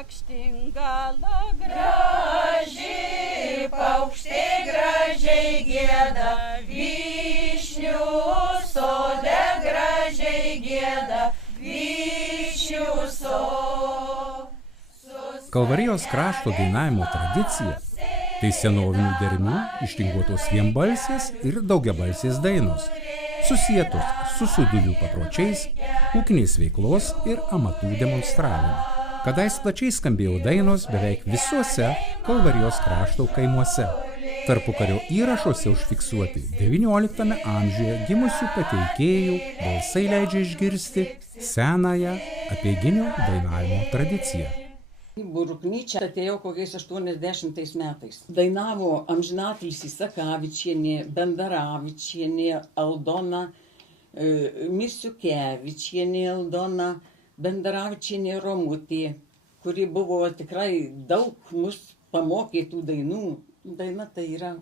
lakštingala graži, paukštė gražiai gieda, vyšnių sode gražiai gieda, vyšnių sode. Kalvarijos krašto dainavimo tradicija tai senovinių dermių ištinguotos vienbalsės ir daugiabalsės dainos, susietos su suduvių papročiais, ūkiniais veiklos ir amatų demonstravimu. Kadais plačiai skambėjo dainos beveik visuose Kalvarijos krašto kaimuose. Tarpukario įrašuose užfiksuoti XIX amžiuje gimusių pateikėjų balsai leidžia išgirsti senąją apeiginio dainavimo tradiciją. Bruknyčią atėjo kokiais 80 metais. Dainavo amžinatilsį Sakavičienė, Bendaravičienė, Aldona, Misiukevičienė, Aldona, Bendaravičienė Romutė, kuri buvo tikrai daug mus pamokė tų dainų. Daina tai yra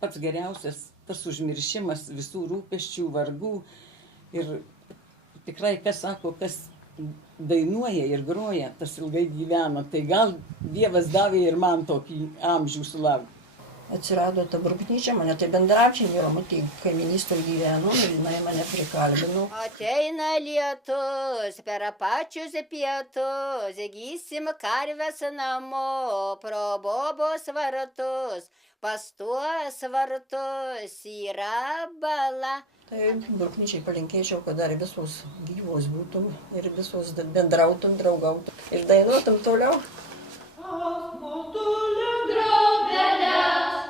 pats geriausias, tas užmiršimas visų rūpesčių, vargų. Ir tikrai, kas sako, kas dainuoja ir groja, tas ilgai gyvena. Tai gal Dievas davė ir man tokį amžių sulaukti. Atsirado ta Bruknyčia, mane tai Bendaravičienė Romutė kaiminystėje gyveno, ir jinai mane prikalbino. Ateina lietus per pačius pietus, gysim karves namo, pro bobos vartus, pas tuos vartus yra bala. Tai Bruknyčiai palinkėčiau, kad dar visos gyvos būtum ir visos bendrautum, draugautum ir dainuotum toliau.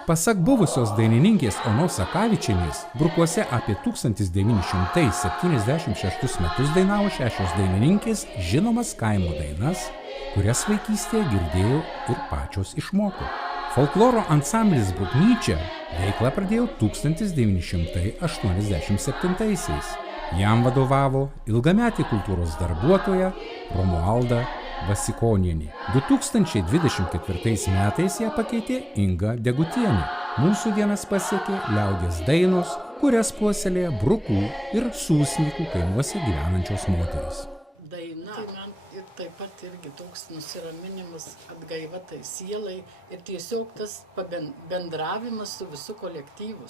Pasak buvusios dainininkės Onos Sakavičienės, Brukuose apie 1976 metus dainavo 6 dainininkės žinomas kaimo dainas, kurias vaikystėje girdėjo ir pačios išmoko. Folkloro ansamblis Bruknyčia veiklą pradėjo 1987-aisiais. Jam vadovavo ilgametė kultūros darbuotoja Romualda Vasikonienė. 2024 metais ją pakeitė Inga Degutienė. Mūsų dienas pasiekė liaudies dainos, kurias puoselėja Brukų ir Sūsnykų kaimuose gyvenančios moterys. Daina man ir taip pat irgi toks nusiraminimas, atgaiva tai sielai ir tiesiog tas bendravimas su visų kolektyvu.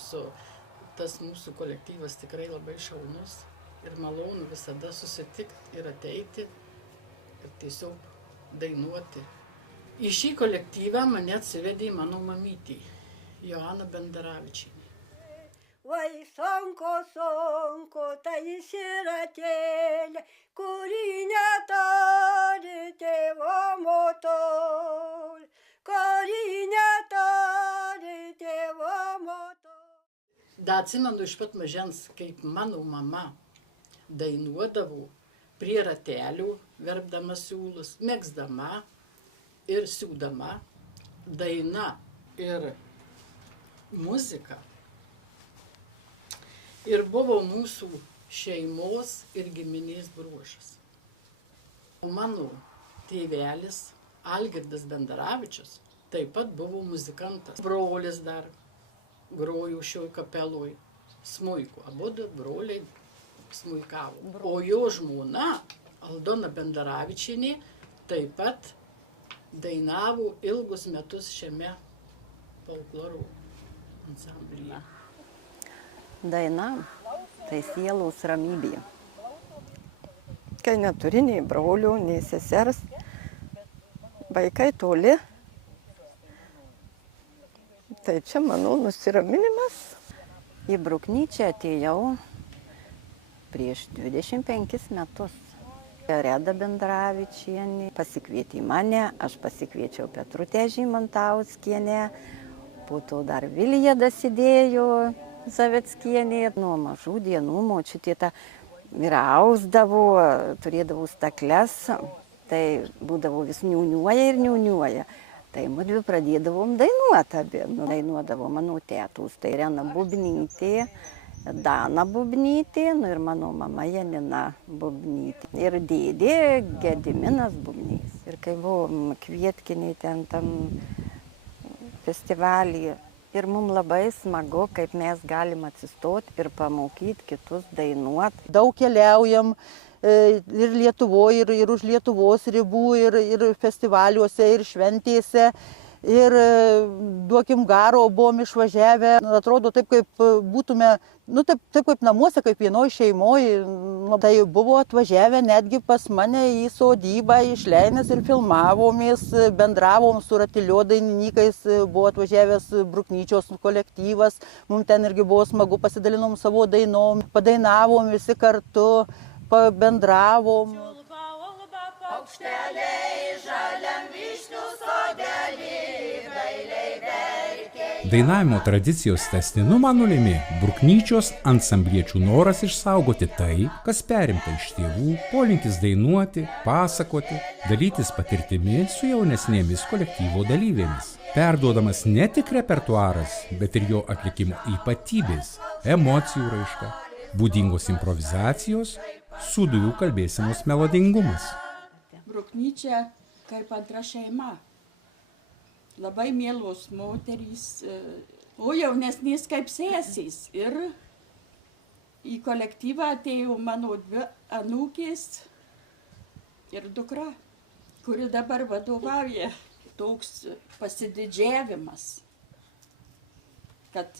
Tas mūsų kolektyvas tikrai labai šaunus ir malonu visada susitikti ir ateiti. Ir tiesiog dainuoti. Į šį kolektyvą mane atsivedė mano mamytė, Joana Bendaravičienė. Vai sunku, tai siratėlė, kuri neturi tėvo motol, kuri neturi tėvo motol. Da atsimenu iš pat mažens, kaip mano mama dainuodavo prie ratelių, verpdama siūlus, megzdama ir siūdama. Daina ir muzika. Ir buvo mūsų šeimos ir giminės bruožas. Mano tėvelis Algirdas Bendaravičius taip pat buvo muzikantas. Brolis dar grojo šioj kapeloj smuiku. Abudu broliai smuikavo. O jo žmona, Aldona Bendaravičienė, taip pat dainavo ilgus metus šiame folkloro ansamblyje. Daina tai sielos ramybė. Kai neturi nei brolių, nei sesers, vaikai toli, tai čia mano nusiraminimas. Į Bruknyčią atėjau prieš 25 metus. Reda Bendaravičienė pasikvietė mane, aš pasikviečiau Petrutę Žymantauskienę, po to dar Vilija dasidėjo Zaveckienė. Nuo mažų dienų močiutė ir ausdavo, turėdavo stakles, tai būdavo vis niūniuoja ir niūniuoja. Tai mudvi pradėdavom dainuoti abi. Dainuodavo mano tėtus, tai Rena Bubnytė, Dana Bubnytė, ir mano mama Janina Bubnytė. Ir dėdė Gediminas Bubnys. Ir kai buvom Kvietkiniai ten tam festivalyje. Ir mums labai smagu, kaip mes galim atsistoti ir pamokyti kitus dainuoti. Daug keliaujam, ir Lietuvoje, ir už Lietuvos ribų, ir festivaliuose, ir šventėse. Ir duokim garo, buvom išvažiavę, atrodo taip, kaip būtume, taip kaip namuose, kaip vienoj šeimoj. Tai buvo atvažiavę netgi pas mane į sodybą, išleidęs ir filmavomės, bendravom su Ratilio dainininkais, buvo atvažiavęs Bruknyčios kolektyvas, mums ten irgi buvo smagu, pasidalinom savo dainom, padainavom visi kartu, pabendravom. Paukšteliai žaliam vyšnių sodelį, gailiai verkia. Dainavimo tradicijos tęstinumą nulėmė Bruknyčios ansambliečių noras išsaugoti tai, kas perimta iš tėvų, polinkis dainuoti, pasakoti, dalytis patirtimi su jaunesnėmis kolektyvo dalyvėmis. Perduodamas ne tik repertuaras, bet ir jo atlikimo ypatybės, emocijų raiška, būdingos improvizacijos, sūduvių kalbėsenos melodingumas. Bruknyčia kaip antra šeima. Labai mielos moterys, o jaunesnės kaip sesės. Ir į kolektyvą atėjo mano 2 anūkės ir dukra, kuri dabar vadovauja. Toks pasididžiavimas, kad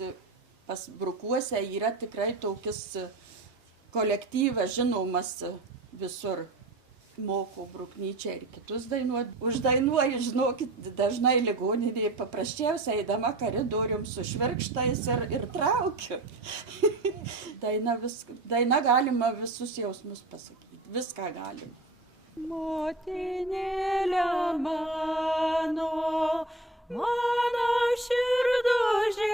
pas Brukuose yra tikrai tokis kolektyvas žinomas visur. Moko Bruknyčią ir kitus dainuoti. Uždainuoju, žinokit, dažnai ligoninėje paprasčiausiai eidama koridorium su švirkštais ir traukiu. Daina galima visus jausmus pasakyti, viską galima. Motinėlė mano, mano širdužėlė,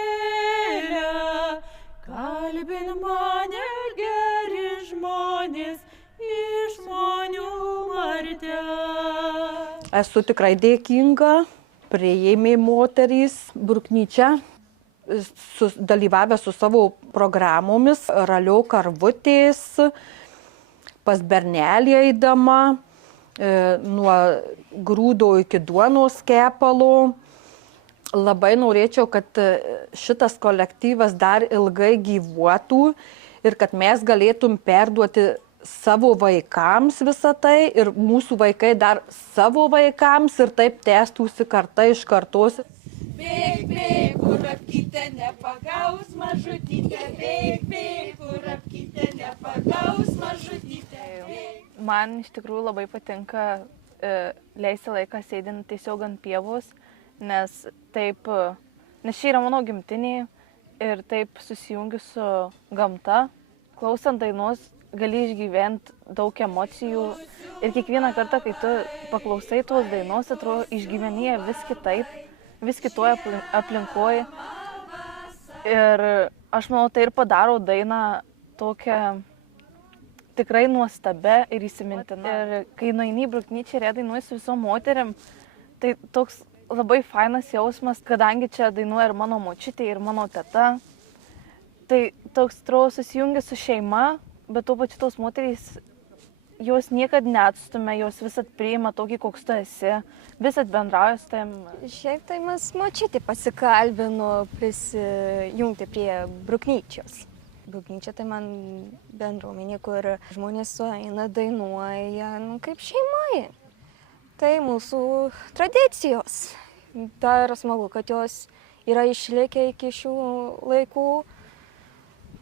kalbin mane geri žmonės, iš žmonių marte. Esu tikrai dėkinga, priėmė moterys Bruknyčią, dalyvavę su savo programomis, ralio karvutės, pas bernelį eidama, nuo grūdo iki duonos kepalo. Labai norėčiau, kad šitas kolektyvas dar ilgai gyvuotų ir kad mes galėtum perduoti savo vaikams visą tai ir mūsų vaikai dar savo vaikams ir taip tęstųsi karta iš kartos. Bėk, bėk, kurapkytė nepagaus mažutytė, bėk, bėk, kurapkytė nepagaus mažutytė. Man iš tikrųjų labai patinka leisti laiką sėdint tiesiog ant pievos, nes čia yra mano gimtinė ir taip susijungiu su gamta. Klausant dainos gali išgyventi daug emocijų ir kiekvieną kartą, kai tu paklausai tos dainos, atrodo, išgyveni vis kitaip, vis kitoje aplinkoje. Ir aš manau, tai ir padaro dainą tokią tikrai nuostabę ir įsimintiną. Ir kai nueini į Bruknyčią ir dainuoji su visom moteriam, tai toks labai fainas jausmas, kadangi čia dainuoja ir mano močiutė, ir mano teta. Tai toks atrodo susijungia su šeima, bet tuo pačiu tos moterys, jos niekad neatstumia, jos visat priima tokį, koks tu esi, visat bendrauja su tavim. Šiaip tai mes močiutė pasikalbino prisijungti prie Bruknyčios. Bruknyčia tai man bendruomenė, kur žmonės sueina, dainuoja, kaip šeimoje. Tai mūsų tradicijos. Dar smagu, kad jos yra išlikę iki šių laikų.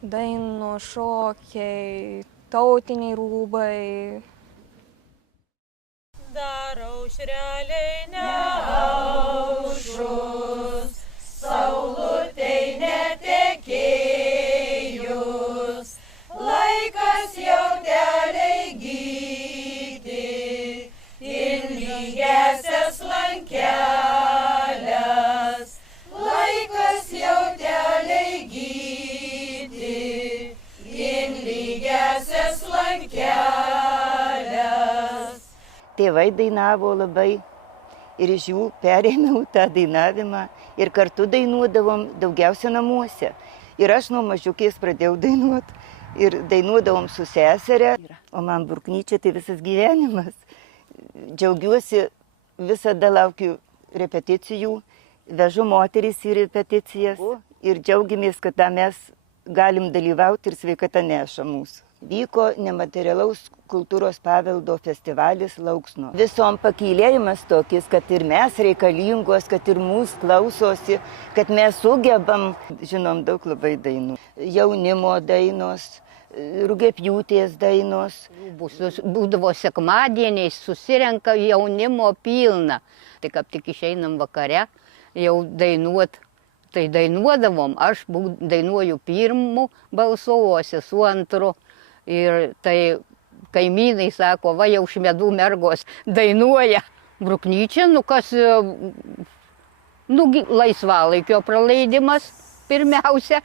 Dainų, šokiai, tautiniai rūbai. Dar aušreliai neaušus, saulutei netekėjus, laikas jauteliai gyti, ir lygiasias lankelės, laikas jauteliai gyti. Tėvai dainavo labai ir iš jų perėmiau tą dainavimą ir kartu dainuodavom daugiausia namuose. Ir aš nuo mažiukės pradėjau dainuoti ir dainuodavom su seserė. O man Bruknyčia tai visas gyvenimas. Džiaugiuosi, visada laukiu repeticijų, vežu moteris į repeticijas ir džiaugiamės, kad mes galim dalyvauti ir sveikata neša mūsų. vyko nematerialaus kultūros paveldo festivalis Lauksno. Visom pakylėjimas tokis, kad ir mes reikalingos, kad ir mūsų klausosi, kad mes sugebam, žinom, daug labai dainų. Jaunimo dainos, rugiapjūtės dainos. Būdavo sekmadieniais, susirenka jaunimo pilna. Tai kaip tik išeinam vakare, jau dainuot. Tai dainuodavom, aš dainuoju pirmu balsu, o sesuo antru. Ir tai kaimynai sako, va jau Šmedų mergos dainuoja. Bruknyčia, kas, laisvalaikio praleidimas pirmiausia.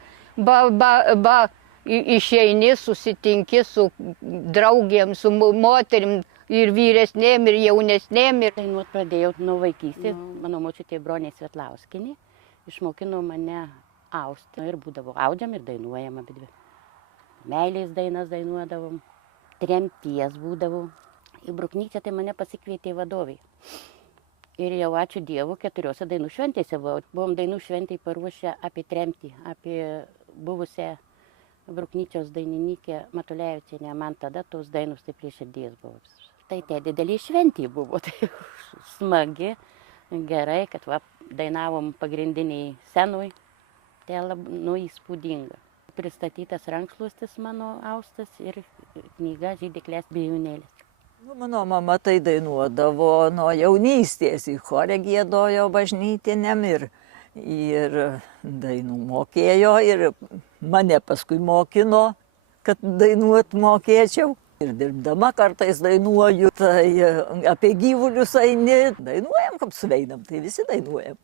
Išeini, susitinki su draugėm, su moterim ir vyresnėm, ir jaunesnėm. Dainuot pradėjau nuo vaikystės. Mano močiutė Bronė Svetlauskinė išmokino mane austi. Ir būdavo audžiam ir dainuojam abidvi. Meilės dainas dainuodavom, tremties būdavo. Į Bruknyčią tai mane pasikvietė vadovai. Ir jau ačiū Dievu, 4 dainų šventėse buvom dainų šventėj paruošę apie tremtį, apie buvusią Bruknyčios dainininkę Matulevičienę. Man tada tos dainos tai prie širdies buvo. Tai tie dideliai šventė buvo, tai smagi, gerai, kad dainavom pagrindiniai scenoj, tai įspūdinga. Pristatytas rankšluostis mano austas ir knyga Žydiklės bijūnėlis. Mano mama tai dainuodavo nuo jaunystės, į chorę giedojo bažnytiniam ir dainų mokėjo ir mane paskui mokino, kad dainuot mokėčiau. Ir dirbdama kartais dainuoju, tai apie gyvulius eini, dainuojam, kaip sveinam, tai visi dainuojam.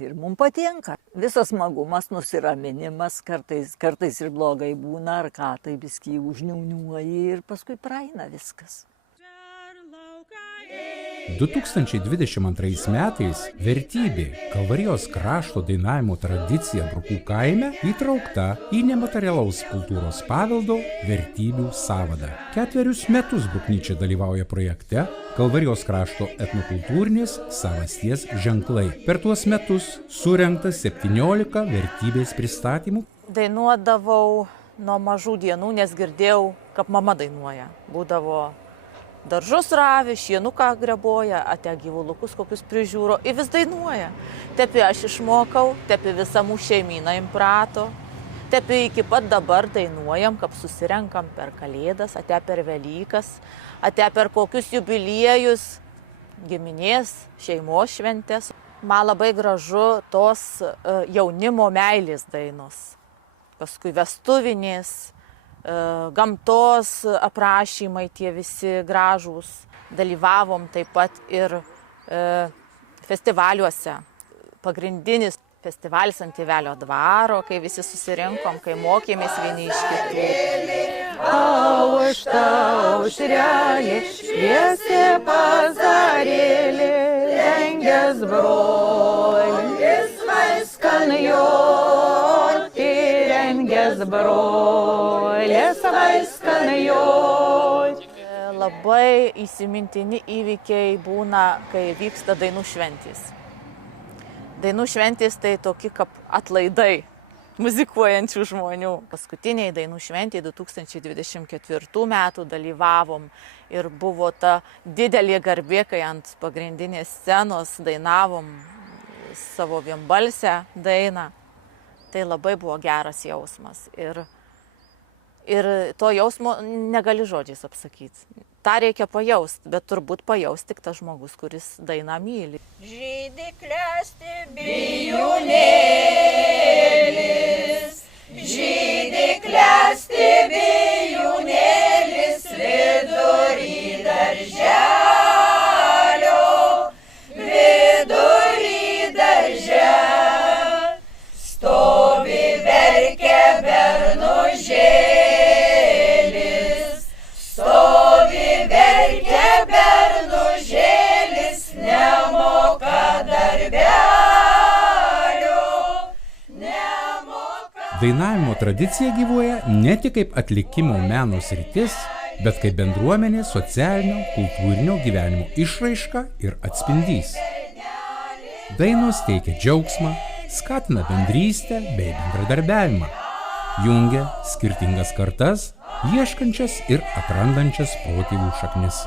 Ir mums patinka. Visas smagumas, nusiraminimas, kartais ir blogai būna, ar ką, tai biskį užniauniuoji ir paskui praeina viskas. 2022 metais vertybė Kalvarijos krašto dainavimo tradicija Brukų kaime įtraukta į nematerialaus kultūros paveldo vertybių sąvadą. 4 metus Bruknyčia dalyvauja projekte Kalvarijos krašto etnokultūrinės savasties ženklai. Per tuos metus surengta 17 vertybės pristatymų. Dainuodavau nuo mažų dienų, nes girdėjau, kaip mama dainuoja. Būdavo daržus ravi, šienuką greboja, ate gyvuliukus kokius prižiūro ir vis dainuoja. Tepi aš išmokau, tepi visą mūsų šeimyną imprato, tepi iki pat dabar dainuojam, kaip susirenkam per Kalėdas, ate per Velykas, ate per kokius jubiliejus, giminės, šeimos šventės. Man labai gražu tos jaunimo meilės dainos, paskui vestuvinės, gamtos aprašymai tie visi gražūs. Dalyvavom taip pat ir festivaliuose. Pagrindinis festivalis ant Tėvelio dvaro, kai visi susirinkom, kai mokėmės vieni iš kitų. Aušta aušrelė, šviesi pazarėlė, rengės brolis vaiskanjoti, rengės brolis vaiskanjoti. Labai įsimintini įvykiai būna, kai vyksta dainų šventės. Dainų šventės tai tokie kaip atlaidai muzikuojančių žmonių. Paskutiniai dainų šventėje 2024 metų dalyvavom ir buvo ta didelė garbė, kai ant pagrindinės scenos dainavom savo vienbalsę dainą. Tai labai buvo geras jausmas ir to jausmo negali žodžiais apsakyti. Ta reikia pajaust, bet turbūt pajaust tik tas žmogus, kuris dainą myli. Žydi klesti bijūnėlis, žydi klesti bijūnėlis, vidury darželio, vidury darželio, stovi verkia bernužėlis, stovi verkia bernužėlis, nemoka darbelio, nemoka. Dainavimo tradicija gyvuoja ne tik kaip atlikimo meno sritis, bet kaip bendruomenės socialinio, kultūrinio gyvenimo išraiška ir atspindys. Dainos teikia džiaugsmą, skatina bendrystę bei bendradarbiavimą, jungia skirtingas kartas ieškančias ir atrandančias protėvių šaknis.